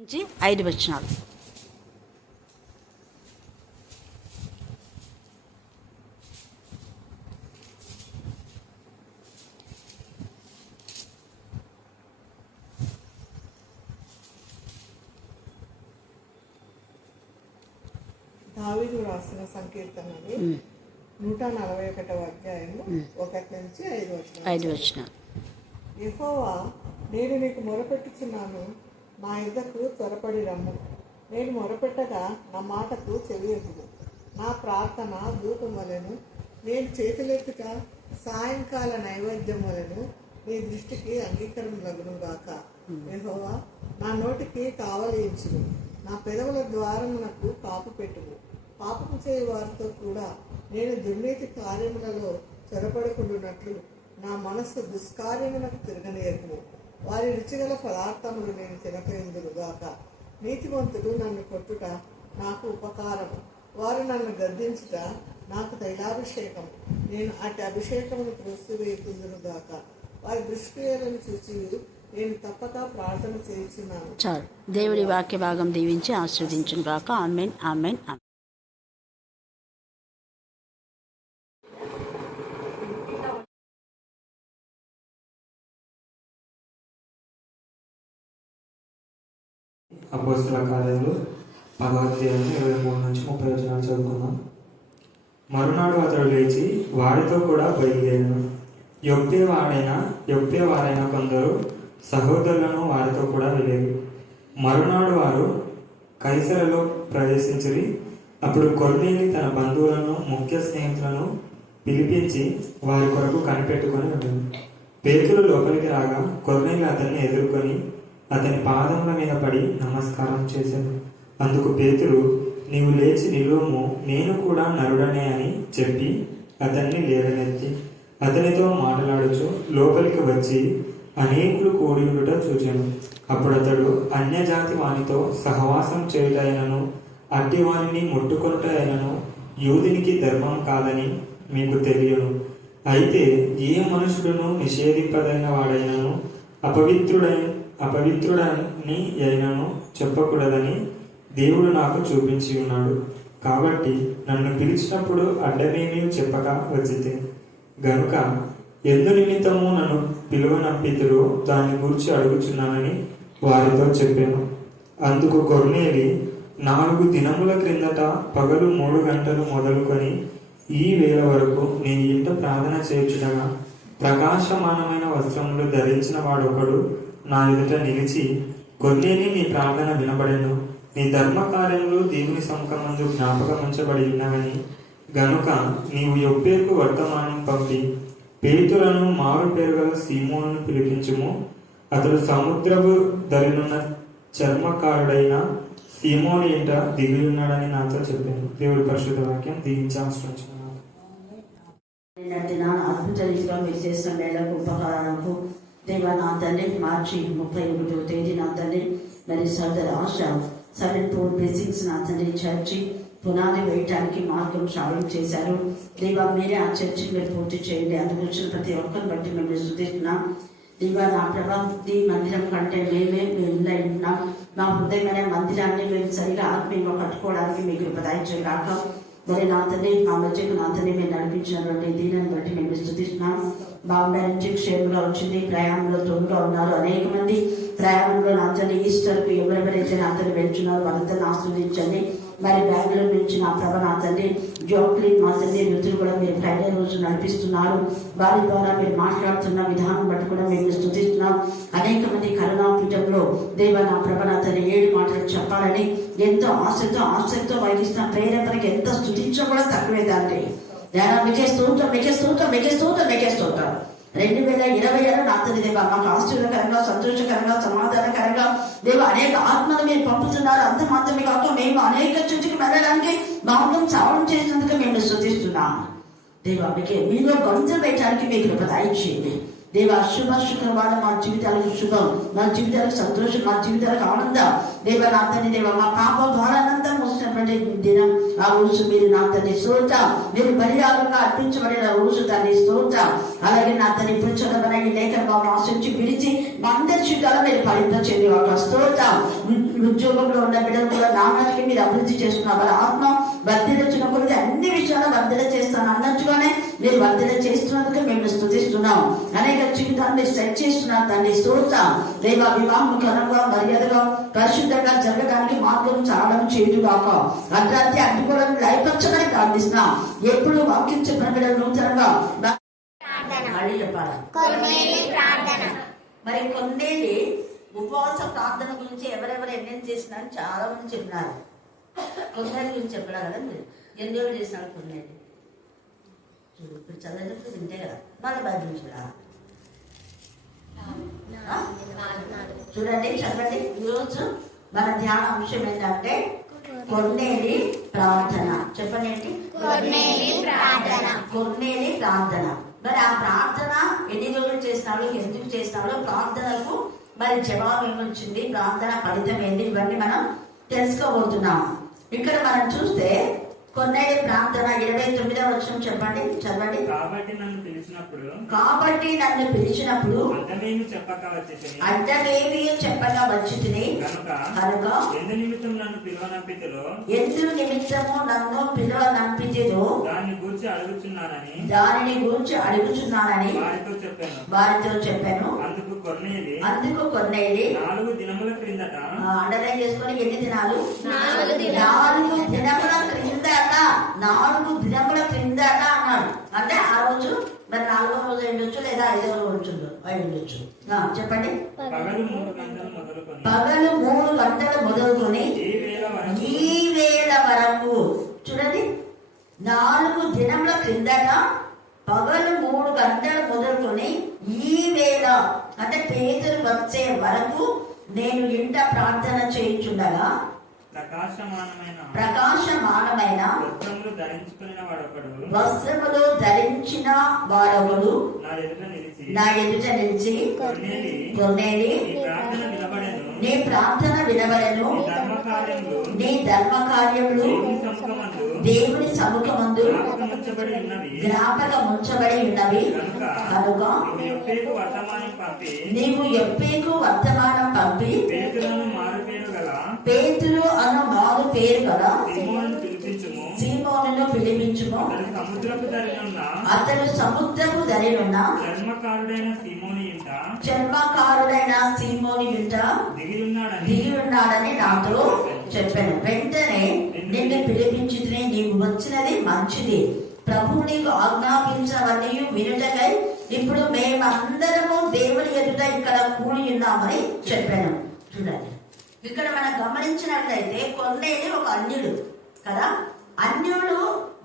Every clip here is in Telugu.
నుంచి 5 వచనాలు. దావీదు రాసిన సంకీర్తనలు 141వ అధ్యాయము 1 నుంచి 5 వచనాలు. యెహోవా, నేను నీకు మొరపెట్టుచున్నాను, నా యుద్ధకు త్వరపడి రమ్ము. నేను మొరపెట్టగా నా మాటకు చెవియొగ్గుము. నా ప్రార్థన ధూపం వలెను, నేను చేతులెత్తుట సాయంకాల నైవేద్యం వలెను నీ దృష్టికి అంగీకారములగును గాక. యెహోవా, నా నోటికి కావలించుము, నా పెదవుల ద్వారమునకు కాపు పెట్టుము. పాపము చేయ వారితో కూడా నేను దుర్నీతి కార్యములలో చొరపడకుండునట్లు నా మనస్సు దుష్కార్యమునకు తిరగనీయకుము. వారి రుచిగల పదార్థములు నేను తినకయుందురుగాక. నీతివంతుడు నన్ను కొట్టుట నాకు ఉపకారము, వారు నన్ను గద్దించుట నాకు తైలాభిషేకం. నేను అటు అభిషేకమును త్రోసివేయుదురుగాక. వారి దుష్క్రియలను చూసి నేను తప్పక ప్రార్థన చేయుచున్నాను. చాలు. దేవుడి వాక్య భాగం దీవించి ఆశీర్వదించును గాక. ఆమేన్, ఆమేన్, ఆమేన్. అపోస్తల కార్యాలు 10వ అధ్యాయం 23 నుంచి 30 వచనాలు చదువుకుందాం. మరునాడు అతడు లేచి వారితో కూడా బయలుదేరాను. యొప్పే వారైన కొందరు సహోదరులను వారితో కూడా వెళ్ళేది. మరునాడు వారు కైసరలో ప్రవేశించిరి. అప్పుడు కొర్నేలి తన బంధువులను ముఖ్య స్నేహితులను పిలిపించి వారి కొరకు కనిపెట్టుకొని ఉండేది. పేతురు లోపలికి రాగా కొర్నేలి అతన్ని ఎదుర్కొని అతని పాదముల మీద పడి నమస్కారం చేశాడు. అందుకు పేతురు, నీవు లేచి నిలువుము, నేను కూడా నరుడనే అని చెప్పి అతన్ని లేవనెత్తి అతనితో మాట్లాడుచు లోపలికి వచ్చి అనేకులు కూడి ఉండుట చూచాను. అప్పుడు అతడు అన్యజాతి వానితో సహవాసం చేయుటైనను అట్టి వారిని ముట్టుకొనుటైనను యూదునికి ధర్మం కాదని మీకు తెలియను. అయితే ఏ మనుషుడును నిషేధింపదైన వాడైనను అపవిత్రుడని అయినను చెప్పకూడదని దేవుడు నాకు చూపించి ఉన్నాడు. కాబట్టి నన్ను పిలిచినప్పుడు అడ్డమేమీ చెప్పక వచ్చితే గనుక ఎందు నిమిత్తము నన్ను పిలువనంపితురో దాని గురించి అడుగుచున్నానని వారితో చెప్పాను. అందుకు కొర్నేలి, 4 దినముల క్రిందట పగలు 3 గంటలు మొదలుకొని ఈ వేళ వరకు నేను ఇంట ప్రార్థన చేయుచుండగా ప్రకాశమానమైన వస్త్రములు ధరించిన వాడొకడు నా ఎదుట నిలిచి, కొర్నేలి, నీ ప్రార్థన వినబడెను, నీ ధర్మకార్యములు దేవుని సముఖమందు జ్ఞాపకముంచబడి ఉన్నవని గనుక నీవు యొప్పేకు వర్తమానం పంపి పేతులను మారు పేరు గల సీమోనును పిలిపించుము. అతడు సముద్రపు దరినున్న చర్మకారుడైన సీమోను ఇంట దిగి ఉన్నాడని నాతో చెప్పాను. దేవుడి పరిశుద్ధ వాక్యం దీవించాల్సిన అద్భుత రీతిగా మీరు చేసిన మేళకు ఉపకారాలకు దేవా నా తండ్రి మార్చి 31వ తేదీ నా తండ్రి మరి సోదరు ఆశ 74 బేసిక్స్ నా తండ్రి చర్చి పునాది వేయటానికి మార్గం సాయం చేశారు. దేవా మీరే ఆ చర్చిని మీరు పూర్తి చేయండి. అందుకు వచ్చిన ప్రతి ఒక్కరిని బట్టి మేము శుద్ధిస్తున్నాం. దేవా నా ప్రభా, ఈ మందిరం కంటే మేము ఇల్లు ఉన్నాం. మా హృదయమైన మందిరాన్ని మేము సరిగా ఆత్మీయంగా కట్టుకోవడానికి మీకు కృపదాయించే కాక మరి నా తండ్రి మా మధ్యకు నా తండ్రి మీరు నడిపించినటువంటి దీనిని బట్టి మేము స్థుతిస్తున్నాం. బాంబే నుంచి క్షేమంగా వచ్చింది, ప్రయాణంలో తోడుగా ఉన్నారు. అనేక మంది ప్రయాణంలో నా తండ్రి ఈస్టర్కు ఎవరెవరైతే నా తండ్రి వెళ్తున్నారు వాళ్ళందరినీ ఆస్వాదించండి. మరి బెంగళూరు నుంచి నా ప్రభ నా తండ్రి జోక్లీన్ మా తండ్రి రుతులు కూడా మీరు ఫ్రైడే రోజు నడిపిస్తున్నారు. వారి ద్వారా మీరు మాట్లాడుతున్న విధానం బట్టి కూడా మేము స్థుతిస్తున్నాం. అనేక మంది కరోనా పీఠంలో దేవ నా ప్రభ నా తండ్రి 7 మాటలు చెప్పాలని ఎంతో ఆసక్తితో వహిస్తున్న ప్రేరేపణకి ఎంత స్థుతించడం కూడా తక్కువే దాన్ని. మీకే స్తోత్రం 2020 నా తండ్రి దేవ మాకు ఆశ్చర్యకరంగా, సంతోషకరంగా, సమాధానకరంగా దేవ అనేక ఆత్మలు మీరు పంపుతున్నారు. అంత మాత్రమే కాక మేము అనేక చర్చకి వెళ్ళడానికి మార్గం సావడం చేసినందుకు మేము స్తుతిస్తున్నాం. దేవ మీకే మీలో గొంతు వేయటానికి మీకు కృపదాయించేయండి. దేవ శుక్రవారం మా జీవితాలకు శుభం, మా జీవితాలకు సంతోషం, మా జీవితాలకు ఆనందం. దేవ నా తండ్రి దేవ మా పాప ద్వారానంతా మోసినటువంటి దినం ఆ రోజు మీరు నా తండ్రి స్తోత్రం, మీరు బలియాగంగా అర్పించబడిన రోజు దాన్ని స్తోత్రం. అలాగే నా తండ్రి ఇప్పుడు చదవని లేఖ ఆశించి పిలిచి మా అందరి జీవితాలు మీరు ఫలింపచేయండి. ఒక స్తోత్రం ఉద్యోగంలో ఉన్న బిడ్డలు కూడా నానాటికి మీరు అభివృద్ధి చేస్తున్నారు. వాళ్ళ ఆత్మ వర్ధిల్ల కొద్ది అన్ని విషయాలు వర్ధిల్ల చేస్తాను అన్నట్టుగానే మీరు వర్ధిల్ల చేస్తున్నందుకు మేము స్తుతిస్తున్నాం. అనేక జీవితాన్ని సెట్ చేస్తున్నాం తండ్రి. స్తోత్రం దేవా. వివాహం ఘనంగా మర్యాదగా పరిశుద్ధంగా జరగడానికి మార్గం చాలా చేయుగాక. అర్ధరాత్రి అడ్డుకోవడం లైపచ్చమని ప్రార్థిస్తున్నాం. ఎప్పుడు వాక్యం చెప్పిన బిడ్డలు నూతనంగా మళ్ళీ చెప్పాలి. మరి కొన్నేళ్ళి ఉపవాస ప్రార్థన గురించి ఎవరెవరు ఎన్నెన్ని చేసినారు చాలా మంది చెప్పినారు. కొన్నేళ్ళ గురించి చెప్పినా కదా మీరు ఎన్ని రోజులు చేసినారు కొన్నేళ్ళు చూడు. ఇప్పుడు చదివేటప్పుడు వింటే కదా మళ్ళీ బయట చూడా చూడండి చదవండి. ఈరోజు మన ధ్యాన అంశం ఏంటంటే కొన్నేలి ప్రార్థన. చెప్పండి ఏంటి? కొన్నేలి ప్రార్థన. మరి ఆ ప్రార్థన ఎన్ని రోజులు చేసినాడు, ఎందుకు చేసినాడు, ప్రార్థనకు మరి జవాబు ఏమొచ్చింది, ప్రార్థన ఫలితం ఏంటి, ఇవన్నీ మనం తెలుసుకోబోతున్నాం. ఇక్కడ మనం చూస్తే కొన్నేలి ప్రార్థన 29వ వచనం చెప్పండి, చదవండి. కాబట్టి నన్ను పిలిచినప్పుడు అడ్డమేమీ చెప్పక వచ్చితిని కనుక ఎందు నిమిత్తము నన్ను పిలువనంపితిరో దానిని గూర్చి అడుగుచున్నానని వారితో చెప్పాను. అందుకు కొన్నేలి 4 దినముల క్రిందట అండర్లైన్ చేసుకొని ఎన్ని దినాలు? 4 దినముల క్రిందట అన్నాడు. అంటే ఆ రోజు మరి 4వ రోజు అయ్యొచ్చు లేదా 5వ రోజు అయ్యొచ్చు. చెప్పండి. పగలు 3 గంటలు మొదలుకొని ఈ వేళ వరకు. చూడండి, 4 దినముల క్రిందట పగలు 3 గంటలు మొదలుకొని ఈ వేళ అంటే పేదలు వచ్చే వరకు నేను ఇంట ప్రార్థన చేయించుండగా ప్రకాశమానమైన వస్త్రములు ధరించిన వాడొకడు నా ఎదుట నిలిచి కొన్నేలి నీ ప్రార్థన వినబడెను, నీ ధర్మ కార్యములు దేవుని సముఖమందు జ్ఞాపకముంచబడి ఉన్నవి కనుక నీవు యొప్పేకు వర్తమానం పంపి పేతురు అను మారు పేరు గల సీమోనును పిలిపించుము. అతడు సముద్రపు దరినున్న చర్మకారుడైన సీమోని ఇంట దిగి ఉన్నాడని నాతో చెప్పాను. వెంటనే నిన్ను పిలిపించుకుని నీవు వచ్చినది మంచిది, ప్రభు నీకు ఆజ్ఞాపించవన్నీ వినుటకై ఇప్పుడు మేమందరము దేవుని ఎదుట ఇక్కడ కూడి ఉన్నామని చెప్పాను. చూడండి, ఇక్కడ మనం గమనించినట్లయితే కొన్నేలి ఒక అన్యుడు కదా. అన్యుడు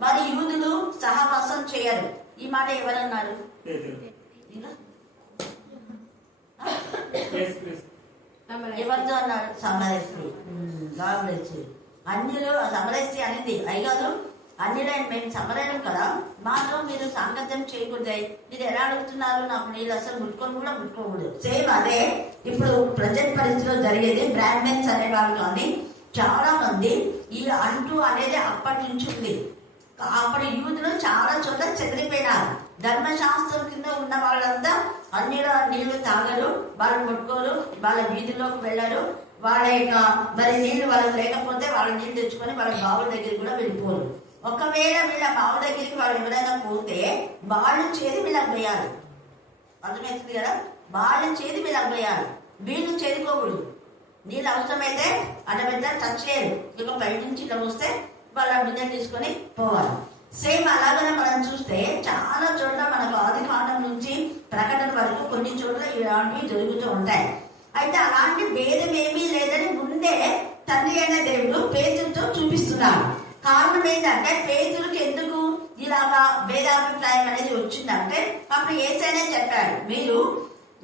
మరి యూదులు సహవాసం చేయరు. ఈ మాట ఎవరన్నారు? ఎవరితో అన్నాడు? సమరస్త్రీ. అన్యులు సమరస్త్రీ అనేది అయ్యారు. అన్యులైన మేము సమరైనం కదా, మాతో మీరు సాంగత్యం చేయకూడదు. మీరు ఎలా అడుగుతున్నారు? నాకు నీళ్ళు అసలు ముట్టుకోకూడదు. సేమ్ అదే ఇప్పుడు ప్రజెంట్ పరిస్థితిలో జరిగేది. బ్రాహ్మణ్స్ అనేవాళ్ళు కానీ చాలా మంది ఈ అంటూ అనేది అప్పటి నుంచి ఉంది. అప్పటి యూదులు చాలా చోట్ల చెదిరిపోయినారు. ధర్మశాస్త్రం కింద ఉన్న వాళ్ళంతా అన్యుల నీళ్లు తాగరు, వాళ్ళు ముట్టుకోరు, వాళ్ళ వీధిలోకి వెళ్ళరు. వాళ్ళ యొక్క మరి నీళ్లు వాళ్ళకి లేకపోతే వాళ్ళ నీళ్లు తెచ్చుకొని వాళ్ళ బావుల దగ్గరికి కూడా వెళ్ళిపోరు. ఒకవేళ వీళ్ళ బావు దగ్గరికి వాళ్ళు ఎవరైనా పోతే వాళ్ళు చేది వీళ్ళకి వేయాలి. అర్థమవుతుంది కదా? వాళ్ళు చేది వీళ్ళకి వేయాలి, వీళ్ళు చేదుకోకూడదు. నీళ్ళు అవసరమైతే అడ్డబెట్ట టచ్ చేయరు. ఇక బయట నుంచి ఇలా వస్తే వాళ్ళ బిడ్డలు తీసుకొని పోవాలి. సేమ్ అలాగనే మనం చూస్తే చాలా చోట్ల మనకు ఆదికాండం నుంచి ప్రకటన వరకు కొన్ని చోట్ల ఇలాంటివి జరుగుతూ ఉంటాయి. అయితే అలాంటి భేదం ఏమీ లేదని ముందే తండ్రి అయిన దేవుడు పేతురుతో చూపిస్తున్నాడు. కారణం ఏంటంటే పేతురుకి ఎందుకు ఇలాగా భేదాభిప్రాయం అనేది వచ్చిందంటే అప్పుడు యేసయ్యనే చెప్పాడు, మీరు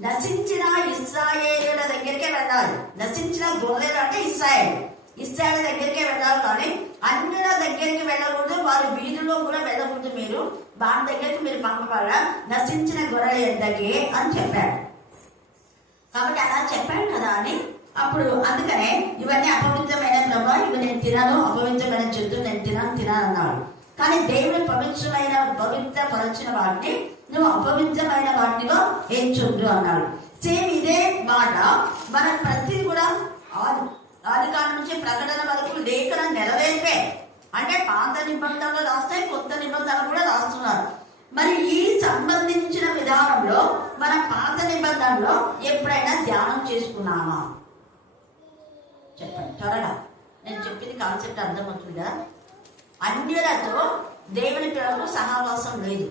నశించిన ఇశ్రాయేలుల దగ్గరికే వెళ్ళాలి. నశించిన గొర్రెలు అంటే ఇశ్రాయేలు దగ్గరికే వెళ్ళాలి, కానీ అన్యుల దగ్గరికి వెళ్ళకూడదు, వారి వీధిలో కూడా వెళ్ళకూడదు. మీరు వారి దగ్గరికి మీరు పంపబడ నశించిన గొర్రెలు ఎంతకి అని చెప్పాడు. కాబట్టి అలా చెప్పాడు కదా అని అప్పుడు అందుకనే ఇవన్నీ అపవిత్రమైన ప్రభావ, ఇవి నేను తినను, అపవిత్రమైన జంతువు నేను తినను అన్నాడు. కానీ దేవుడు పవిత్రపరచిన వాటిని నువ్వు అపవిత్రమైన వాటిగా ఎంచొద్దు అన్నాడు. సేమ్ ఇదే మాట మనం ప్రతిదీ కూడా ఆదికాండం నుంచి ప్రకటన వరకు లేఖనం నెరవేర్పే. అంటే పాత నిబంధనలు రాస్తాయి, కొత్త నిబంధనలు కూడా రాస్తున్నారు. మరి ఈ సంబంధించిన విధానంలో మన పాత నిబంధనలో ఎప్పుడైనా ధ్యానం చేసుకున్నామా? చెప్పండి త్వరగా. నేను చెప్పింది కాన్సెప్ట్ అర్థమవుతుంది కదా. అన్యులతో దేవుని పిల్లలకు సహవాసం లేదు,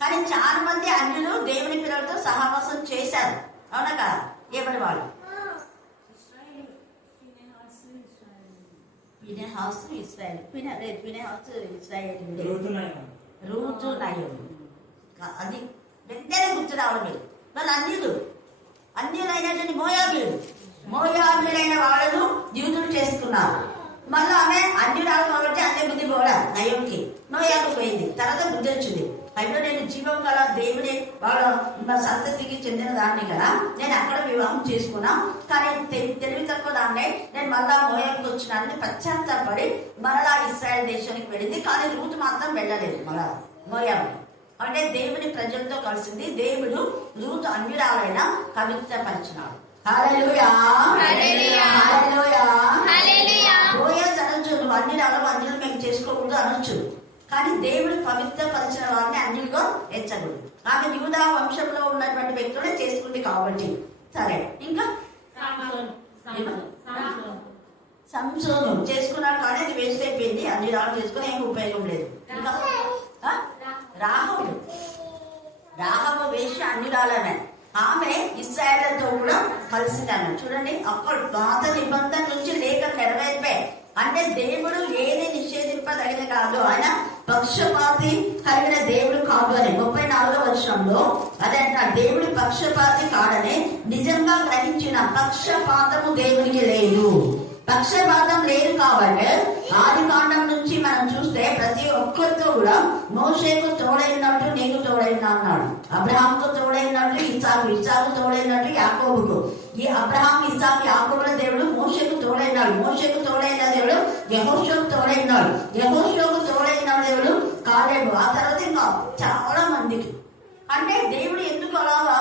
కానీ చాలా మంది అన్యులు దేవుని పిల్లలతో సహవాసం చేశారు. అవునా కదా? ఎవరి వాళ్ళు? ఫినెహాసు ఇశ్రాయేలు. ఫినెహాసు ఇశ్రాయేలు, రూతు నయం. అది వెంటనే గుర్తు రావాలి మీరు. వాళ్ళు అన్యులైనటువంటి మోయాబీయులైన వాళ్ళను యూదులు చేసుకున్నారు. మళ్ళీ ఆమె అన్యురాలు కాబట్టి అన్ని బుద్ధి కూడా నయంకి నోయాకు పోయింది. తర్వాత బుద్ధి వచ్చింది, అయ్యో నేను జీవం గల దేవుని వాళ్ళ సంతతికి చెందిన దాన్ని కదా, నేను అక్కడ వివాహం చేసుకున్నా, కానీ తెలివి తక్కువ దాన్నే నేను మళ్ళా మోయాకు వచ్చినానని పశ్చాత్తాపడి మరలా ఇశ్రాయేల్ దేశానికి వెళ్ళింది. కానీ రూతు మాత్రం వెళ్ళలేదు మళ్ళా మోయాబు. అంటే దేవుని ప్రజలతో కలిసింది. దేవుడు రూతు అన్యురాలైన పవిత్రపరిచినాడు. హల్లెలూయా, హల్లెలూయా, హల్లెలూయా. బోయజ్ అనొచ్చు, నువ్వు అన్యులు మేము చేసుకోకూడదు అనొచ్చు, కానీ దేవుడు పవిత్రపరిచిన వారిని అన్యులుగా హెచ్చకూడదు. ఆమె యూదా వంశంలో ఉన్నటువంటి వ్యక్తులే చేసుకుంది కాబట్టి. సరే, ఇంకా సంసోను చేసుకున్నాడు, కానీ అది వేస్ట్ అయిపోయింది. అన్ని రాళ్ళు చేసుకుని ఏం ఉపయోగం లేదు. ఇంకా రాహబు వేసి అన్యురాలనే ఆమె ఇశ్రాయేలుతో కూడా కలిసిందన్న. చూడండి, అక్కడ పాత నిబంధన నుంచి లేఖ నెరవేర్పే. అంటే దేవుడు ఏది నిషేధింపదగిన కాదు, ఆయన పక్షపాతి కలిగిన దేవుడు కాదు అని 34వ వచనంలో అదే అంటారు. దేవుడి పక్షపాతి కాడని నిజంగా గ్రహించిన పక్షపాతము దేవునికి లేదు. పక్షపాతం లేదు కాబట్టి ఆదికాండం నుంచి మనం చూస్తే ప్రతి ఒక్కరితో కూడా మోషేకు తోడైనట్టు నీకు తోడైనా అన్నాడు. అబ్రహాంకు తోడైనట్టు ఇస్సాకు తోడైనట్టు యాకోబుకు. ఈ అబ్రహాం, ఇస్సాకు, యాకోబుల దేవుడు మోషేకు తోడైనాడు. మోషేకు తోడైన దేవుడు యెహోషువకు తోడైనాడు. యెహోషువకు తోడైన దేవుడు కాలేబు. ఆ తర్వాత ఇంకా చాలా మందికి. అంటే దేవుడు ఎందుకు అలాగా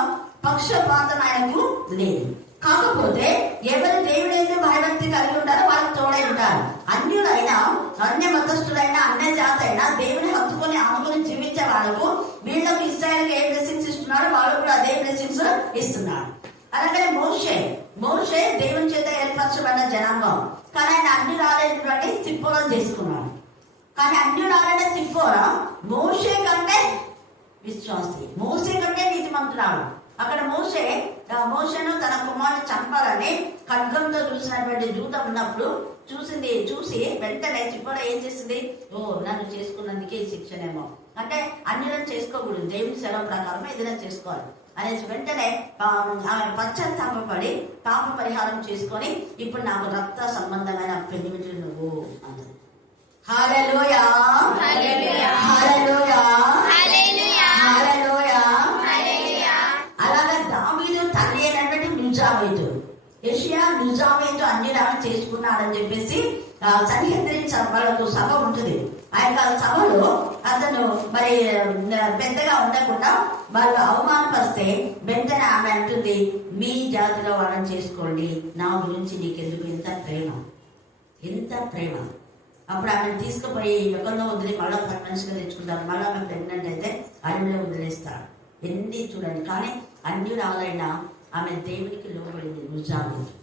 పక్షపాతం ఆయనకు లేదు. కాకపోతే ఎవరు దేవుడు ఎందుకు భయభక్తి కలిగి ఉంటారో వాళ్ళకి తోడై ఉంటారు. అన్యులైనా, అన్య మతస్థులైనా, అన్య జాతి అయినా దేవుని హత్తుకొని ఆనుకొని జీవించే వాళ్ళకు వీళ్ళకు ఇశ్రాయేలుకి ఏ బ్లెస్సింగ్స్ ఇస్తున్నాడో వాళ్ళకు కూడా అదే బ్లెస్సింగ్స్ ఇస్తున్నాడు. అలాగే మోషే దేవుని చేత ఏర్పరచబడిన జనాంగం, కానీ ఆయన అన్యురాలైనటువంటి సిప్పోరాను చేసుకున్నాడు. కానీ అన్యురాలైన సిప్పోరా మోషే కంటే విశ్వాసి, మోషే కంటే నీతిమంతురాలు. అక్కడ మోషేను తన కుమారుని చంపాలని ఖడ్గంతో చూసినటువంటి దూత ఉన్నప్పుడు చూసి వెంటనే సిప్పోరా ఏం చేసింది? ఓ, నన్ను చేసుకున్నందుకే ఈ శిక్షనేమో. అంటే అన్యులను చేసుకోకూడదు, దేవుని సెలవు ప్రకారం ఏదైనా చేసుకోవాలి అనేసి వెంటనే ఆమె పశ్చాత్తాపడి పాప పరిహారం చేసుకొని ఇప్పుడు నాకు రక్త సంబంధమైన పెళ్లి నువ్వు అన్నది. హల్లెలూయా, హల్లెలూయా, హల్లెలూయా, హల్లెలూయా, హల్లెలూయా. అలాగా దావీదు తల్లి అయినటువంటి నుజావేతు, యెషయా నుజావేతు అన్యురాలను చేసుకున్నాడని చెప్పేసి సన్నిహితుని వాళ్ళకు సభ ఉంటుంది. ఆ యొక్క సభలో అతను మరి పెద్దగా ఉండకుండా వాళ్ళు అవమానపరిస్తే వెంటనే ఆమె అంటుంది, మీ జాతిలో వాళ్ళని చేసుకోండి, నా గురించి నీకెందుకు ఎంత ప్రేమ. అప్పుడు ఆమెను తీసుకుపోయి ఎక్కడో వదిలి మళ్ళా మనిషిగా తెచ్చుకుంటారు. మళ్ళీ ఆమె ప్రెగ్నెంట్ అయితే అడవిలో వదిలేస్తారు. ఎన్ని చూడండి. కానీ అన్యురాలైన ఆమె దేవునికి లోబడింది నుజావేతు.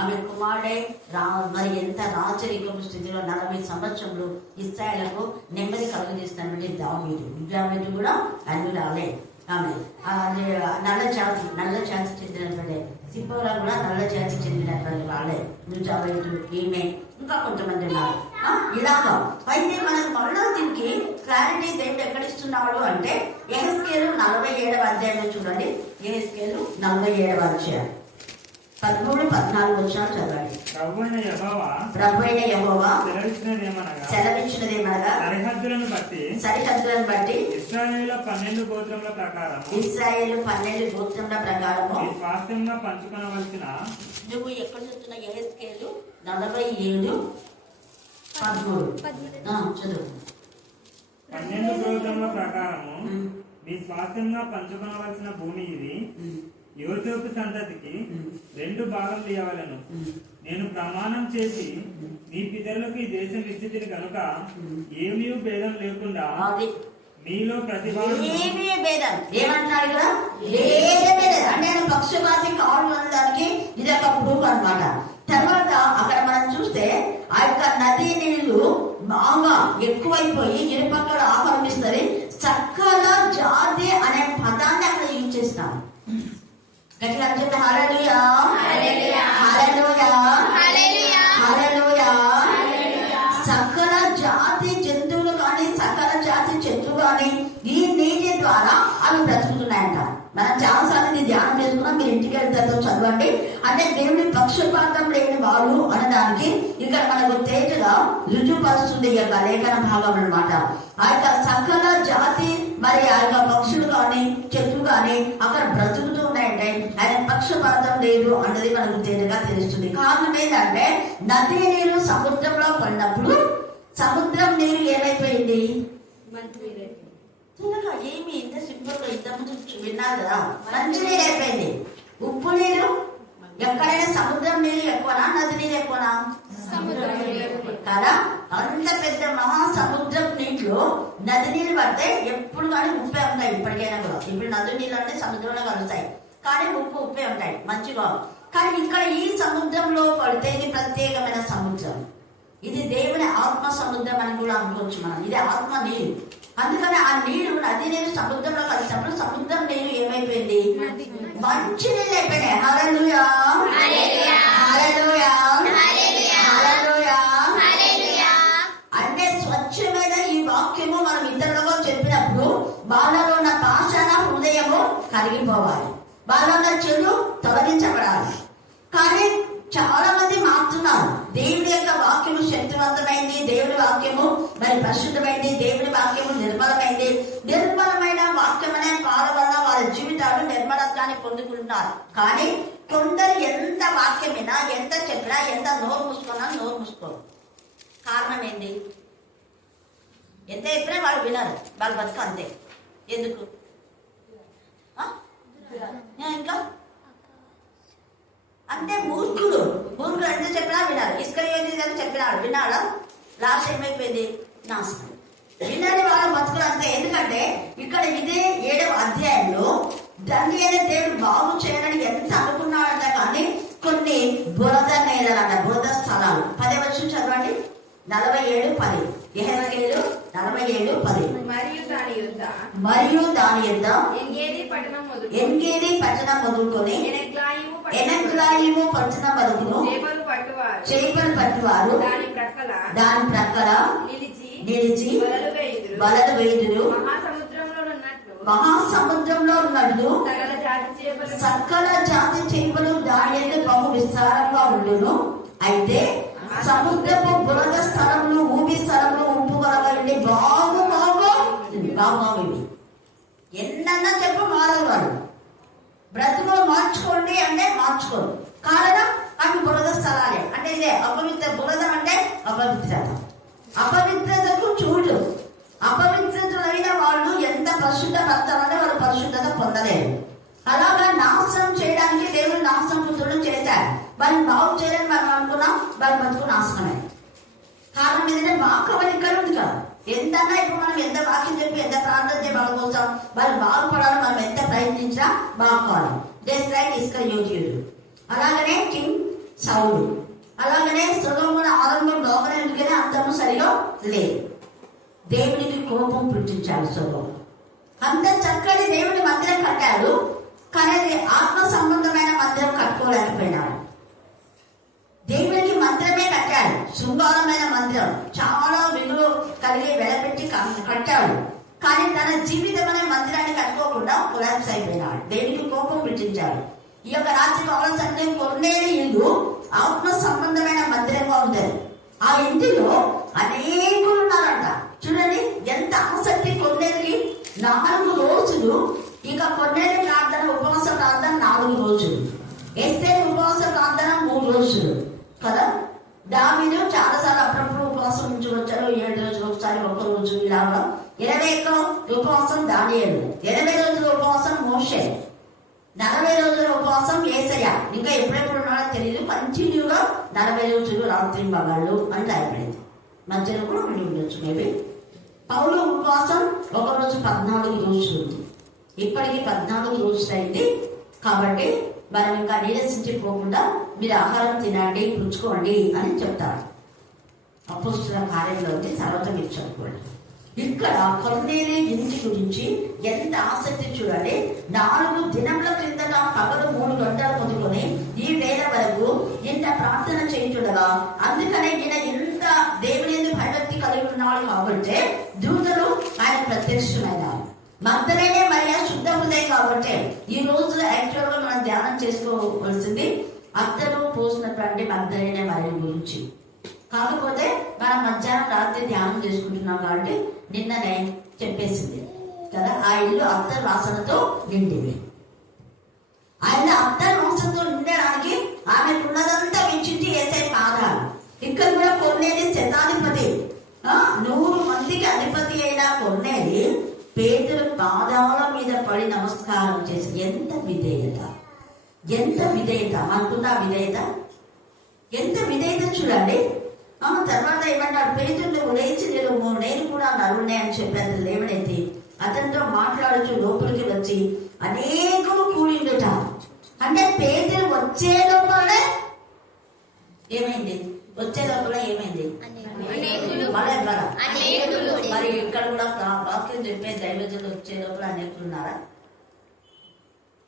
ఆమె కుమారుడే మరి ఎంత రాచరికపు స్థితిలో 40 సంవత్సరంలో ఇశ్రాయేలుకు నెమ్మది కలుగజేసినటువంటి దావీదు కూడా అన్యురాలే. ఆమె నల్ల జాతి చెందినటువంటి సిప్పోరా కూడా నల్ల జాతి చెందినటువంటి వాళ్ళే. నుజావేతు, ఈమె, ఇంకా కొంతమంది ఉన్నారు. ఇలాగా అయితే మనకు మళ్ళా దీనికి క్లారిటీ దేవుడు ఎక్కడిస్తున్నాడు అంటే యెహెజ్కేలు 47వ అధ్యాయంలో చూడండి. యెహెజ్కేలు 47వ అధ్యాయం 13-14 వచనాలు చదవండి. ప్రభువైన యెహోవా సెలవిచ్చినదేమనగా సరిహద్దులను బట్టి ఇశ్రాయేలు 12 గోత్రముల ప్రకారము స్వాస్థ్యంగా పంచుకొనవలసిన. నువ్వు ఎక్కడ చెప్తున్న యెహెజ్కేలు 47:13 చదువు. 12 గోత్రముల ప్రకారము మీ స్వాస్థ్యంగా పంచుకొనవలసిన భూమి ఇది. యోసేపు సంతతికి 2 భాగములు ఇవ్వవలెను. నేను ప్రమాణం చేసి మీ పితరులకు ఈ దేశం ఇచ్చితిని కనుక ఏమీ భేదం లేకుండా మీలో ప్రతిభావం ఏమీ భేదం ఏమంటున్నాడు కదా, ఏమీ భేదం అంటే ఆయన పక్షపాతి కావడం అనడానికి ఇది ఒక ప్రూఫ్ అన్నమాట. తర్వాత అక్కడ మనం చూస్తే ఆ యొక్క నదీ నీళ్లు బాగా ఎక్కువైపోయి ఇరుపక్కల ఆక్రమిస్తుంది. సకల జాతి అనే పదాన్ని అక్కడ యూజ్ చేస్తాం. గట్టిగా చెప్తే హల్లెలూయా, హల్లెలూయా, హల్లెలూయా, హల్లెలూయా. సకల జాతి జంతువులు కానీ సకల జాతి చెట్లు కానీ ఈ నీటి ద్వారా అవి బ్రతుకుతున్నాయంట. మనం చాలాసార్లు ధ్యానం చేసుకున్నాం, మీరు ఇంటికి వెళ్తారో చదవండి. అంటే దేవుని పక్షపాతం లేని వాడు అనడానికి ఇక్కడ మనకు తేజగా రుజుపరుస్తుంది ఈ యొక్క లేఖన భాగం అన్నమాట. ఆ యొక్క సకల జాతి మరి ఆ యొక్క పక్షులు కానీ చెట్లు కానీ అక్కడ బ్రతుకుతూ ఉన్నాయంటే ఆయన పక్షపాతం లేదు అన్నది మనకు తేజగా తెలుస్తుంది. కారణం ఏంటంటే నదీ నీరు సముద్రంలో పడినప్పుడు సముద్రం నీరు ఏమైపోయింది, ఏమి ఇంత సింపుల్ గా ఇంతకుముందు విన్నారు కదా, మంచి నీరు అయిపోయింది. ఉప్పు నీరు ఎక్కడైనా సముద్రం నీరు ఎక్కువనా నది నీరు ఎక్కువనా కదా. అంత పెద్ద మహాసముద్రం నీటిలో నది నీళ్ళు పడితే ఎప్పుడు కానీ ఉప్పే ఉంటాయి. ఇప్పటికైనా కూడా ఇప్పుడు నది నీళ్ళు అంటే సముద్రంలో కలుస్తాయి కానీ ఉప్పే ఉంటాయి మంచిగా. కానీ ఇక్కడ ఈ సముద్రంలో పడితే ఇది ప్రత్యేకమైన సముద్రం, ఇది దేవుని ఆత్మ సముద్రం అని కూడా అనుకోవచ్చు మనం. ఇది ఆత్మ నీరు. అందుకని ఆ నీరు నది నీరు సముద్రంలో కలిసినప్పుడు సముద్రం నీరు ఏమైపోయింది, మంచి నీళ్ళు అయిపోయినాయి. హల్లెలూయా, హల్లెలూయా, హల్లెలూయా. అంటే స్వచ్ఛమైన ఈ వాక్యము మనం ఇతరులకు చెప్పినప్పుడు వాళ్ళలో ఉన్న పాషాణ హృదయము కరిగిపోవాలి, వాళ్ళలో ఉన్న చెడు తొలగించబడాలి. కానీ చాలా మంది మారుతున్నారు. దేవుని యొక్క వాక్యము శక్తివంతమైంది, దేవుని వాక్యము మరి పరిశుద్ధమైంది, దేవుని వాక్యము నిర్మలమైంది. నిర్మలమైన వాక్యం అనే పాల వల్ల వాళ్ళ జీవితాలు నిర్మలత్వాన్ని పొందుకుంటున్నారు. కానీ కొందరు ఎంత వాక్యమైనా ఎంత చెప్పినా ఎంత నోరు మూసుకున్నా నోరు మూసుకోరు. కారణం ఏంటి, ఎంత చెప్పినా వాళ్ళు వినరు, వాళ్ళు బతుకు అంతే. ఎందుకు ఇంకా అంటే మూర్ఖుడు ఎంత చెప్పినా వినాలి. ఇస్కరియోతు అని చెప్పినాడు, విన్నాడా? లాస్ట్ ఏమైపోయింది, నాశనం. వినని వాళ్ళ బతుకులు అంతే. ఎందుకంటే ఇక్కడ ఇదే 7వ అధ్యాయంలో దండి అనే దేవుడు బాగు చేయాలని ఎంత అనుకున్నాడంట. కానీ కొన్ని బురద నేలలంట, బురద స్థలాలు. 10వ వచనం చదవండి, 47:10. యెహెజ్కేలు 47:10. మరియు దాని యుద్ధ ఎంగేది పట్టణం మొదలుకొని ఎనగ్లాయిము పట్టణం వరకును చేపలు పట్టువారు దాని ప్రక్కల నిలిచి వలలు వేయుదురు. మహాసముద్రంలో ఉన్నట్లు సకల జాతి చేపలు దాని యొక్క బహు విస్తారంగా ఉండును. అయితే సముద్రపు బురద స్థలములు భూమి స్థలములు ఉప్పు కలగండి బాగు ఎన్నన్నా చెప్పు మారదు. వాళ్ళు బ్రతుకులు మార్చుకోండి అంటే మార్చుకోరు. కారణం అవి బురద స్థలాలే. అంటే ఇదే అపవిత్ర. బురద అంటే అపవిత్రత. అపవిత్రతకు చూడు. అపవిత్రతులైన వాళ్ళు ఎంత పరిశుద్ధ భక్తాలంటే వాళ్ళు పరిశుద్ధత పొందలేరు. అలాగా నాశనం చేయడానికి దేవుడు నాశనపుత్రుడు చేశారు. వాళ్ళు బాగు చేయాలని మనం అనుకున్నాం, వాళ్ళు బతుకు నాశనమే. కారణం ఏంటంటే వాక్యం ఇక్కడ ఉంది కదా. ఎంతన్నా ఇప్పుడు మనం ఎంత వాక్యం చెప్పి ఎంత ప్రార్థన చేయ వాళ్ళ కోసం వాళ్ళు బాగుపడాలి, మనం ఎంత ప్రయత్నించినా బాగుపడాలి. జస్ట్ లైక్ ఇస్కరియోతు. అలాగనే కింగ్ సౌలు, అలాగనే సొలొమోను ఆరంభం లోకనే అంతము సరిగా లేదు. దేవునికి కోపం పుట్టించాడు సొలొమోను. అంత చక్కటి దేవుని మందిరం కట్టాడు, కానీ అది ఆత్మ సంబంధమైన మందిరం కట్టుకోలేకపోయినాడు. దేవునికి మందిరమే కట్టాడు, శృంగారమైన మందిరం, చాలా విలువ కలిగి వెలపెట్టి కట్టాడు. కానీ తన జీవితం అనే మందిరాన్ని కట్టుకోకుండా కొలాప్స్ అయిపోయినాడు. దేవునికి కోపం పుట్టించాడు. ఈ యొక్క రాత్రి కావాల్సిన కొన్నేళ్ళు ఇల్లు ఆత్మ సంబంధమైన మందిరంగా ఉండేది. ఆ ఇంటిలో అనేకులు ఉన్నారంట. చూడండి ఎంత ఆసక్తి. కొన్నేళ్ళకి 4 రోజులు, ఇక కొన్నేళ్ళ ప్రార్థన ఉపవాస ప్రార్థన 4 రోజులు, ఎస్తేరు ఉపవాస ప్రార్థన 3 రోజులు కదా. దావీదు చాలాసార్లు అప్పుడప్పుడు ఉపవాసం నుంచి వచ్చారు. 7 రోజులు ఒకసారి 1 రోజు ఇలాగా. 21 ఉపవాసం దానియేలు, 80 రోజుల ఉపవాసం మోషే. 40 రోజుల ఉపవాసం యేసయ్య ఇంకా ఎప్పుడెప్పుడు ఉన్నాడో తెలియదు. కంటిన్యూగా 40 రోజులు రాత్రి మగాళ్ళు అని రాయబడింది. మధ్యలో కూడా ఉండి ఉండొచ్చు మేబీ. పౌలు ఉపవాసం ఒకరోజు 14 రోజులు ఉంది. ఇప్పటికి 14 రోజులు అయింది. కాబట్టి మనం ఇంకా నీరసించిపోకుండా మీరు ఆహారం తినండి, పుచ్చుకోండి అని చెప్తారు. అపోస్తుల కార్యంలో ఉంది, తర్వాత మీరు చదువుకోండి. ఇక్కడ కొర్నేలి ఇంటి గురించి ఎంత ఆసక్తి చూడండి. 4 దినముల క్రిందట పగలు 3 గంటలు మొదలుకొని ఈ వేళ వరకు ఇంత ప్రార్థన చేయించుండగా, అందుకనే ఈయన ఇంత దేవుని యందు భయభక్తి కలిగి ఉన్నాడు కాబట్టి దూతలు ఆయన ప్రత్యక్షమైనారు. మగ్దలేనే మరియ శుద్ధ హృదయం కాబట్టి ఈ రోజు యాక్చువల్ గా మనం ధ్యానం చేసుకోవలసింది అత్తరు పోసినటువంటి మగ్దలేనే మరియ గురించి. కాకపోతే మనం మధ్యాహ్నం రాత్రి ధ్యానం చేసుకుంటున్నాం కాబట్టి నిన్ననే చెప్పేసింది కదా, ఆ ఇల్లు అత్తరు వాసనతో నిండింది. ఆయన అత్తరు వాసనతో నిండడానికి ఆమెకున్నదంతా వెచ్చించి వేసే పాదాలు. ఇక్కడ కూడా కొర్నేలి శతాధిపతి, 100 మందికి అధిపతి అయిన కొర్నేలి పేతురు పాదాల మీద పడి నమస్కారం చేసి, ఎంత విధేయత, ఎంత విధేయత! మనకున్న విధేయత, ఎంత విధేయత చూడండి. తర్వాత ఏమంటాడు, పేతురు నువ్వు లేచి నేను కూడా నరుణ్ణే అని చెప్పాను. లేవనెత్తి అతనితో మాట్లాడుచు లోపలికి వచ్చి అనేకులు కూడిండుట. అంటే పేతురు వచ్చే లోపలే ఏమైంది? వచ్చే లోపల ఏమైంది? మరి ఇక్కడ కూడా వాక్యం చెప్పే దైవజనులు వచ్చే లోపల అనేకులు ఉన్నారా?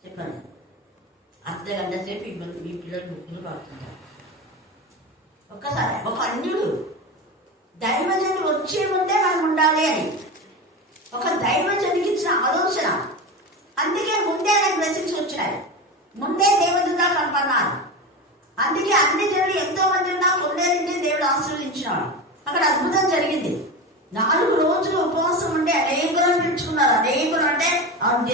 చెప్పండి. అర్ధ గంట సేపు ఈ పిల్లలు ముగ్గురు పాడుతుంటారు. ఒక్కసారి ఒక అన్యుడు దైవజనుడు వచ్చే ముందే మనం ఉండాలి అని ఒక దైవజనుడికి ఇచ్చిన ఆలోచన. అందుకే ముందే నాకు బ్లెస్సింగ్స్ వచ్చినాయి, ముందే దేవదూత కనపడినారు. అందుకే అన్ని జనులు ఎంతో మంది ఉన్నా కొన్నేళ్ళంటే దేవుడు ఆశీర్వదించినాడు. అక్కడ అద్భుతం జరిగింది. 4 రోజులు ఉపవాసం ఉంటే అనేకులను పిలుచుకున్నారు. అనేకులు అంటే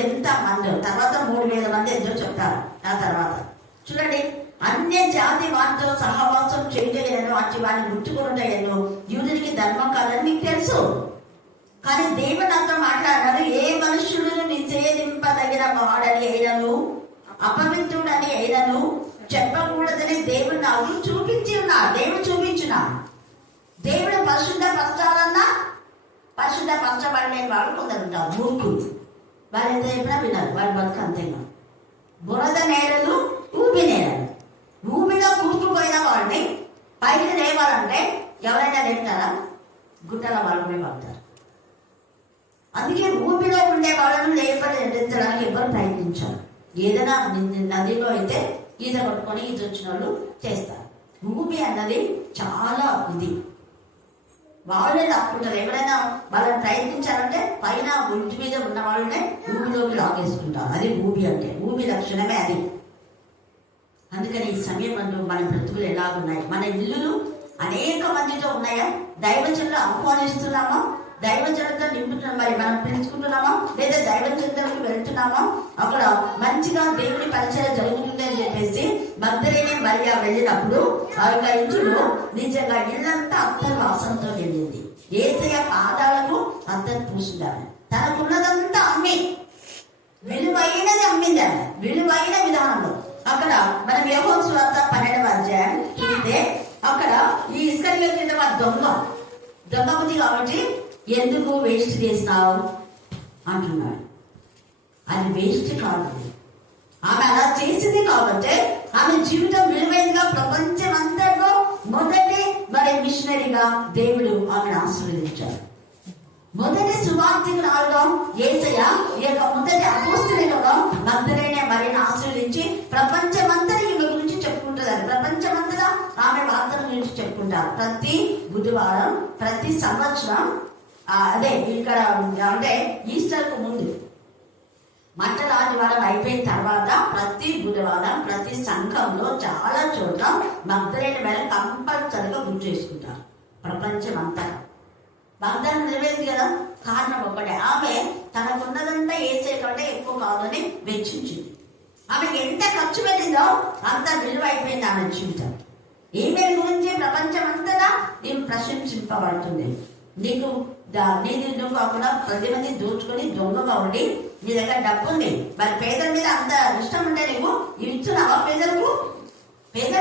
ఎంత మంది, తర్వాత 3000 మంది ఎంతో చెప్తారు. ఆ తర్వాత చూడండి, అన్య జాతి వారితో సహవాసం చేయలేను, అట్టి వారిని ముట్టుకుంటాయను యూదునికి ధర్మం కాదని మీకు తెలుసు. కానీ దేవుడు అంతా మాట్లాడారు, ఏ మనుషుడు నిషేధింపదగిన వాడని అయినను అపవిత్రుడని అయినను చెప్పకూడదని దేవుడు నాకు చూపించి ఉన్నాడు. దేవుడు చూపించున్నాడు. దేవుడు పరిశుద్ధపరచాలన్నా పరిశుద్ధపరచబడలేని వాడు కొందరు ఉంటారు, మూర్ఖులు. వాళ్ళు ఎంత చెప్పినా విన్నారు, వాళ్ళ బతుకు అంతేగా. బురద నేలలు, ఊపి నేలలు. భూమిలో కూర్చుకుపోయిన వాడిని పైకి లేవాలంటే ఎవరైనా లేపుతారా? గుట్టల వాళ్ళని పడతారు. అందుకే భూమిలో ఉండే వాళ్ళను లేపడానికి ఎవరు ప్రయత్నించారు. ఏదైనా నదిలో అయితే ఈత కొట్టుకొని ఈత వచ్చిన వాళ్ళు చేస్తారు. భూమి అన్నది చాలా ఇది, వాళ్ళే లాక్కుంటారు. ఎవరైనా వాళ్ళని ప్రయత్నించాలంటే పైన ఒంటి మీద ఉన్న వాళ్ళనే భూమిలోకి లాగేసుకుంటారు. అది భూమి అంటే, భూమి లక్షణమే అది. అందుకని ఈ సమయంలో మన బ్రతుకులు ఎలాగున్నాయి? మన ఇల్లులు అనేక మందితో ఉన్నాయా? దైవజనులు ఆహ్వానిస్తున్నామా? దైవజనులతో నింపుతున్నాం. మరి మనం పిలుచుకుంటున్నామా? లేదా దైవజనులకు వెళ్తున్నామా? అక్కడ మంచిగా దేవుని పరిచయం జరుగుతుంది అని చెప్పేసి మగ్దలేనే మరియ వెళ్ళినప్పుడు ఆ యొక్క ఇంట్లో నిజంగా ఇల్లంతా అత్తరు వాసనతో నిండింది. యేసయ్య పాదాలకు అత్తరు పూసిందాన్ని. తనకున్నదంతా అమ్మి విలువైనది అమ్మింది. విలువైన విధానంలో అక్కడ మనం యోహాను సువార్త 12వ అధ్యాయం చూస్తే అక్కడ ఈ ఇస్కరియోతు కింద దొంగ బుద్ధి కాబట్టి ఎందుకు వేస్ట్ చేస్తావు అంటున్నాడు. అది వేస్ట్ కాదు, ఆమె అలా చేసింది కాబట్టి ఆమె జీవితం విలువైనగా ప్రపంచం అంతట్లో మొదటి మిషనరీగా దేవుడు ఆమెను ఆశీర్వదించాడు. మొదటి సువార్తికురాలుగా యేసయ్య ఈ యొక్క మొదటి అపోస్తలుగా మగ్దలేనే మరియను ఆశీర్వదించి ప్రపంచమంతటి గురించి చెప్పుకుంటారు. ప్రపంచమంతటా ఆమె వార్తల గురించి చెప్పుకుంటారు. ప్రతి బుధవారం, ప్రతి సంవత్సరం, అదే ఇక్కడ అంటే ఈస్టర్ కు ముందు మట్టల ఆదివారం అయిపోయిన తర్వాత ప్రతి బుధవారం ప్రతి సంఘంలో చాలా చోట్ల మగ్దలేనే మేర కంపల్సరిగా గుర్తు చేసుకుంటారు. ప్రపంచం అంతా వాగ్దానం నిలవేది కదా. కారణం ఒక్కటే, ఆమె తనకున్నదంతా యేసయ్య కంటే ఎక్కువ కాదని వెచ్చించింది. ఆమెకి ఎంత ఖర్చు పెట్టిందో అంత విలువ అయిపోయింది ఆమె జీవితం. ఈమె గురించి ప్రపంచం అంతటా ఈమె ప్రశంసింపబడుతుంది. నీకు నీది నువ్వు కాకుండా 10 మంది దోచుకొని దొంగగా ఉండి నీ దగ్గర డబ్బు ఉంది, మరి పేదల మీద అంత ఇష్టం ఉంటే నువ్వు ఇస్తున్నావా? పేదలకు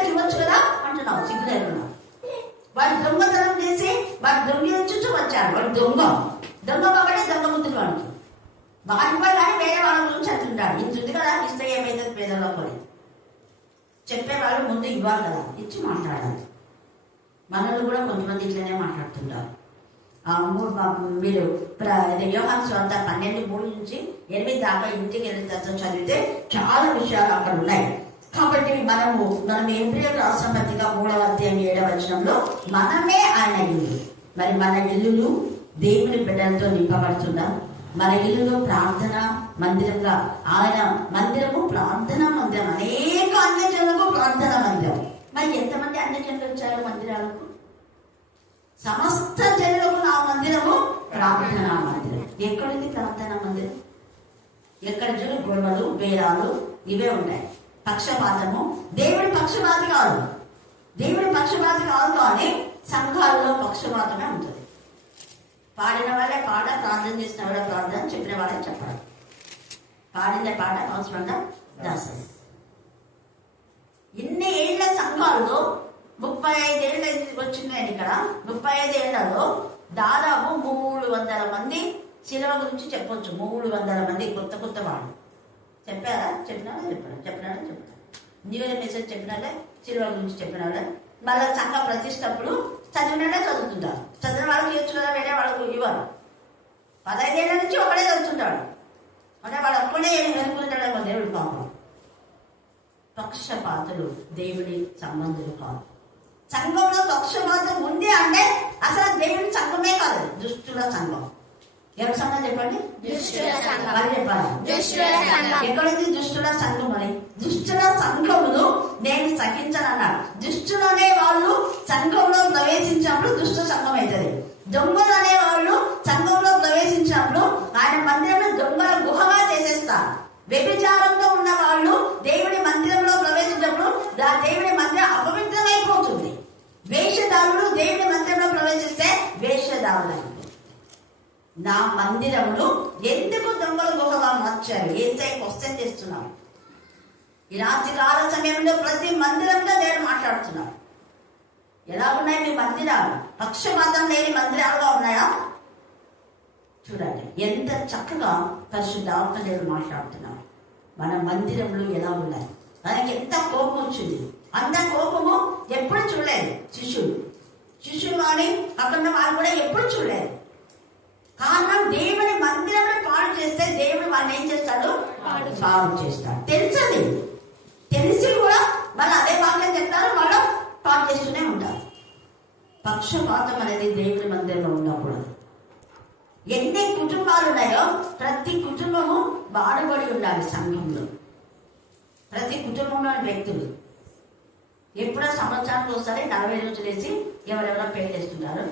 ఇవ్వచ్చు కదా అంటున్నావు. సిగ్గులేరున్నావు. వాడు దొంగతనం చేసి వాడు దొంగిలించు వచ్చాడు. వాడు దొంగ కాబట్టి దొంగ ముద్దులు వాడికి కానీ వేరే వాళ్ళ గురించి అంటుంటాడు. ఇంతుంది కదా ఇస్తే ఏమైతుంది పేదల్లో కొని చెప్పేవాళ్ళు ముందు ఇవ్వాలి కదా, ఇచ్చి మాట్లాడాలి. మనల్ని కూడా కొంతమంది ఇట్లనే మాట్లాడుతుంటారు. మీరు యోహాను సువార్త 12:3-8 దాకా ఇంటికి వెళ్ళిన తర్వాత చదివితే చాలా విషయాలు అక్కడ ఉన్నాయి. కాబట్టి మనం ఏప్రిల్ రాష్ట్ర పత్రిక 3వ అధ్యాయం 7వ వచనంలో మనమే ఆయన ఇల్లు. మరి మన ఇల్లులు దేవుని బిడ్డలతో నింపబడుతుందా? మన ఇల్లులో ప్రార్థన మందిరంగా ఆయన మందిరము ప్రార్థనా మందిరం, అనేక అన్యజనులకు ప్రార్థనా మందిరం. మరి ఎంతమంది అన్యజనులు వచ్చారు మందిరాలకు? సమస్త జనులకు నా మందిరము ప్రార్థనా మందిరం. ఎక్కడుంది ప్రార్థనా మందిరం? ఎక్కడ చూడు గొడవలు, బేరాలు ఇవే ఉన్నాయి. పక్షపాతము. దేవుడి పక్షపాతి కాదు కానీ సంఘాలలో పక్షపాతమే ఉంటుంది. పాడిన వాళ్ళే పాట, ప్రార్థన చేసిన వాళ్ళే ప్రార్థన, చెప్పిన వాళ్ళే చెప్పడం. పాడిన పాట అవసరంగా దాసరి. ఇన్ని ఏళ్ల సంఘాల్లో 35 ఏళ్ళు వచ్చినాయి. ఇక్కడ 35 ఏళ్లలో దాదాపు 300 మంది శిలువ గురించి చెప్పొచ్చు. 300 మంది కొత్త వాళ్ళు చెప్పినారా న్యూ ఇయర్ మెసేజ్ చెప్పినారే, శిలువ గురించి చెప్పినారే. మళ్ళీ సంఘ ప్రతిష్టప్పుడు చదివినట్టే చదువుతుంటారు. చదివిన వాళ్ళకి ఇవ్వచ్చు కదా, వేరే వాళ్ళకు ఇవ్వరు. 15 ఏళ్ళ నుంచి ఒకడే చదువుతుంటాడు. అంటే వాడు ఒక్కడే వెనుకుంటాడేమో దేవుడి పాపం. పక్షపాతులు దేవుడి సంబంధులు కాదు. సంఘంలో పక్షపాతం ఉంది అంటే అసలు దేవుడి సంఘమే కాదు, దుష్టుల సంఘం. ఎవరి సంఘం చెప్పండి? ఎక్కడుంది దుష్టుల సంఘం? మరి దుష్టుల సంఘమును నేను సహించనన్నాడు. దుష్టులు అనే వాళ్ళు సంఘంలో ప్రవేశించినప్పుడు దుష్ట సంఘం అవుతుంది. దొంగలు అనే వాళ్ళు సంఘంలో ప్రవేశించినప్పుడు ఆయన మందిరంలో దొంగల గుహగా చేసేస్తారు. వ్యభిచారంలో ఉన్న వాళ్ళు దేవుడి మందిరంలో ప్రవేశించినప్పుడు దేవుడి మందిరం అపవిత్రమైపోతుంది. వేషధారులు దేవుడి మందిరంలో ప్రవేశిస్తే వేషధారులు. నా మందిరంలో ఎందుకు దొంగల గుహగా మార్చారు? ఏసై క్వశ్చన్ చేస్తున్నాను. ఈ రాత్రి కాల సమయంలో ప్రతి మందిరంలో నేను మాట్లాడుతున్నాను. ఎలా ఉన్నాయి మీ మందిరాలు? పక్షపాతం లేని మందిరాలుగా ఉన్నాయా? చూడండి ఎంత చక్కగా పరిశుద్ధాత్మ దేవుడు మాట్లాడుతున్నాడు. మన మందిరంలో ఎలా ఉన్నాయి? మనకి ఎంత కోపం వచ్చింది. అంత కోపము ఎప్పుడు చూడలేదు శిష్యులు కానీ అక్కడ వాళ్ళు కూడా ఎప్పుడు చూడలేదు. కారణం దేవుని మందిరంలో పాడు చేస్తే దేవుడు వాళ్ళు ఏం చేస్తాడు? పాడు చేస్తాడు. తెలిసి కూడా వాళ్ళు అదే వాక్యం చెప్తారు, వాళ్ళు పాడు చేస్తూనే ఉంటారు. పక్షపాతం అనేది దేవుని మందిరంలో ఉండకూడదు. ఎన్ని కుటుంబాలు ఉన్నాయో ప్రతి కుటుంబము బాడుబడి ఉండాలి. సంఘంలో ప్రతి కుటుంబంలోని వ్యక్తులు ఎప్పుడో సంవత్సరానికి ఒకసారి 40 రోజులు వేసి ఎవరెవరో పెళ్లి చేస్తున్నారు.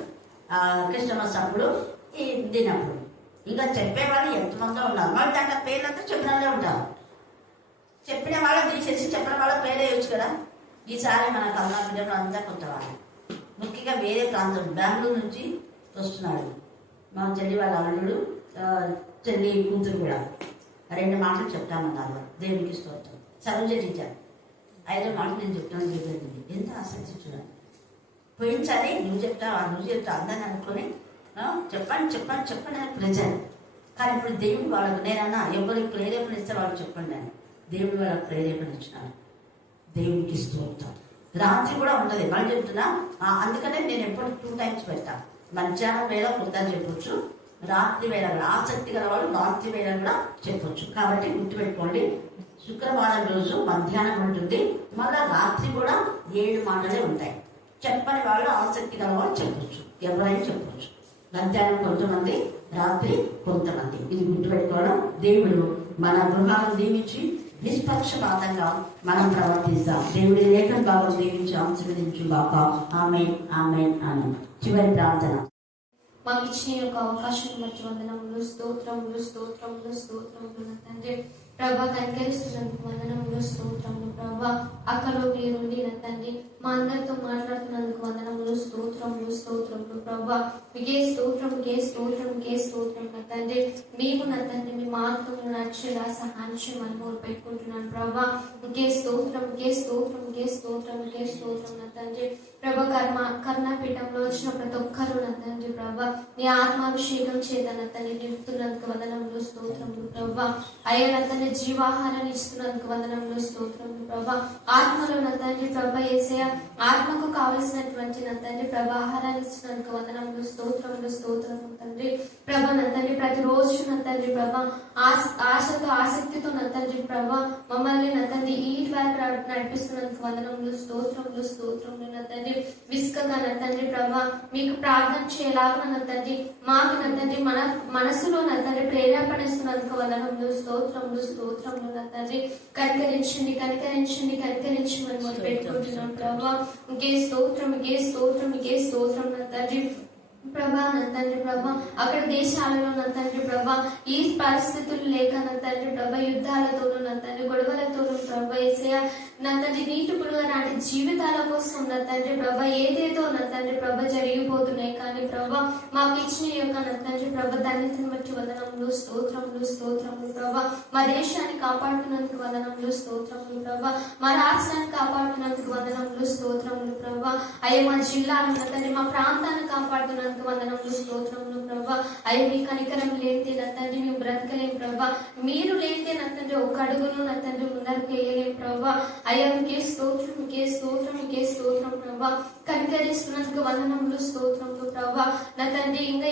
క్రిస్టమస్ అప్పుడు ఈ దినప్పుడు ఇంకా చెప్పేవాళ్ళు ఎంతమందో ఉన్నారు. వాళ్ళు దాంట్లో పేర్లంతా చెప్పిన వాళ్ళే ఉంటారు. చెప్పిన వాళ్ళు తీసేసి చెప్పిన వాళ్ళ పేరు వేయచ్చు కదా. ఈసారి మన కమలాపీఠంలో అంతా కొత్త వాళ్ళు, ముఖ్యంగా వేరే ప్రాంతం బెంగళూరు నుంచి వస్తున్నాడు. మా చెల్లి వాళ్ళ అల్లుడు, చెల్లి కూతురు కూడా 2 మాటలు చెప్తామన్నారు. దేవునికి స్తోత్రం. సరోజ టీచర్ 5 మాటలు నేను చెప్తాను. చెప్పింది ఎంత ఆసక్తి చూడండి. పోయించాలి నువ్వు చెప్తా అందరిని అనుకొని చెప్పండి అని ప్రజలు. కానీ ఇప్పుడు దేవుడు వాళ్ళకు నేనన్నా ఎవరికి ప్రేరేపణ ఇస్తే వాళ్ళు చెప్పండి అని దేవుడు వాళ్ళకి ప్రేరేపణ ఇచ్చినాను. దేవునికి స్తోత్రం. రాత్రి కూడా ఉండదు మళ్ళీ చెప్తున్నా. అందుకనే నేను ఎప్పుడు 2 times పెడతాను. మధ్యాహ్నం వేళ కొంత చెప్పొచ్చు, రాత్రి వేళ ఆసక్తి గల వాళ్ళు రాత్రి వేళ కూడా చెప్పొచ్చు. కాబట్టి గుర్తుపెట్టుకోండి, శుక్రవారం రోజు మధ్యాహ్నం ఉంటుంది, మళ్ళా రాత్రి కూడా 7 మాటలే ఉంటాయి. చెప్పని వాళ్ళు ఆసక్తి గల వాళ్ళు చెప్పొచ్చు, ఎవరైనా చెప్పొచ్చు. మధ్యాహ్నం కొంతమంది, రాత్రి కొంతమంది. ఇది గుర్తుపెట్టుకోవడం. దేవుడు మన గృహాలను దీవించి నిష్పక్షపాతంగా మనం ప్రవర్తిస్తాం. దేవుడి లేఖన భాగం దీవించి ఆశీర్వదించు బాక. ఆమేన్ ఆమేన్ ఆమేన్. చివరి ప్రార్థన. మాకు ఇచ్చిన యొక్క అవకాశం బట్టి వందనములు, స్తోత్రములు తండ్రి. ప్రభా కనికరిస్తున్నందుకు వందనములు స్తోత్రములు ప్రభా. అక్కలో మీరుండి నా తండ్రి మా అందరితో మాట్లాడుతున్నందుకు వందనములు స్తోత్రములు స్తోత్రములు ప్రభా. మీకే స్తోత్రం నా తండ్రి. మేము నా తండ్రి మీ మార్గమును నడిచేలా సహాయం చేయమని పెట్టుకుంటున్నాను ప్రభా. మీకే స్తోత్రం నా తండ్రి. ప్రభా కర్ణపీఠంలో వచ్చిన ప్రతి ఒక్కరు నా తండ్రి ప్రభా నీ ఆత్మాభిషేకం చేత నా తండ్రి నింపుతున్నందుకు వందనములు స్తోత్రములు ప్రభా. అయ్యా నా తండ్రి జీవాహారాన్ని ఇస్తున్నందుకు వందనములు స్తోత్రములు ప్రభా. ఆత్మలో నా తండ్రి ప్రభా యేసయ్య ఆత్మకు కావలసినటువంటి నా తండ్రి ప్రభా ఆహారాన్ని ఇస్తున్నందుకు వందనములు స్తోత్రములు తండ్రి ప్రభా. నా తండ్రి ప్రతిరోజు నా తండ్రి ప్రభా ఆశతో ఆసక్తితో నా తండ్రి ప్రభా మమ్మల్ని నా తండ్రి ఈ ద్వారా నడిపిస్తున్నందుకు వందనములు స్తోత్రములు నా తండ్రి. విసుకగా నా తండ్రి ప్రభా మీకు ప్రార్థన చేయలాగా నా తండ్రి మాకు నా తండ్రి మనసులో నా తండ్రి ప్రేరేపణిస్తున్నందుకు వందనములు స్తోత్రములు నా తండ్రి. కనికరించండి మనం మొదలు పెట్టుకుంటున్నాం ప్రభా. ఇంకే స్తోత్రం నా తండ్రి ప్రభా. నా తండ్రి ప్రభా అక్కడ దేశాలలో నా తండ్రి ప్రభా ఈ పరిస్థితులు లేక నా తండ్రి ప్రభా యుద్ధాలతోనూ నా తండ్రి గొడవలతోనూ ప్రభా యేసయ్య నా తండ్రి నీటి పురుగు నాటి జీవితాల కోసం నా తండ్రి ప్రభా ఏదేదో నా తండ్రి ప్రభా జరిగిపోతున్నాయి. కానీ ప్రభా మాకు ఇచ్చిన యొక్క నా తండ్రి ప్రభా ధన్యతను బట్టి వందనములు స్తోత్రములు ప్రభా. మా దేశాన్ని కాపాడుతున్నందుకు వందనములు స్తోత్రములు ప్రభా. మా రాష్ట్రాన్ని కాపాడుతున్నందుకు వందనములు స్తోత్రములు ప్రభా. అయ్యే మా జిల్లాను నా తండ్రి మా ప్రాంతాన్ని కాపాడుతున్నందుకు వందనములు స్తోత్రములు ప్రభా. అయ్యే మీ కనికరం లేనిదే నా తండ్రి మేము బ్రతకలేం ప్రభా. మీరు లేనిదే నా తండ్రి ఒక అడుగును నా తండ్రి ముందరకు వేయలేం ప్రభా. అయ్యా మీకే స్తోత్రం ప్రభా. కనికరిస్తున్నందుకు వందనములు స్తోత్రములు ప్రభా. నా తండ్రి ఇంకా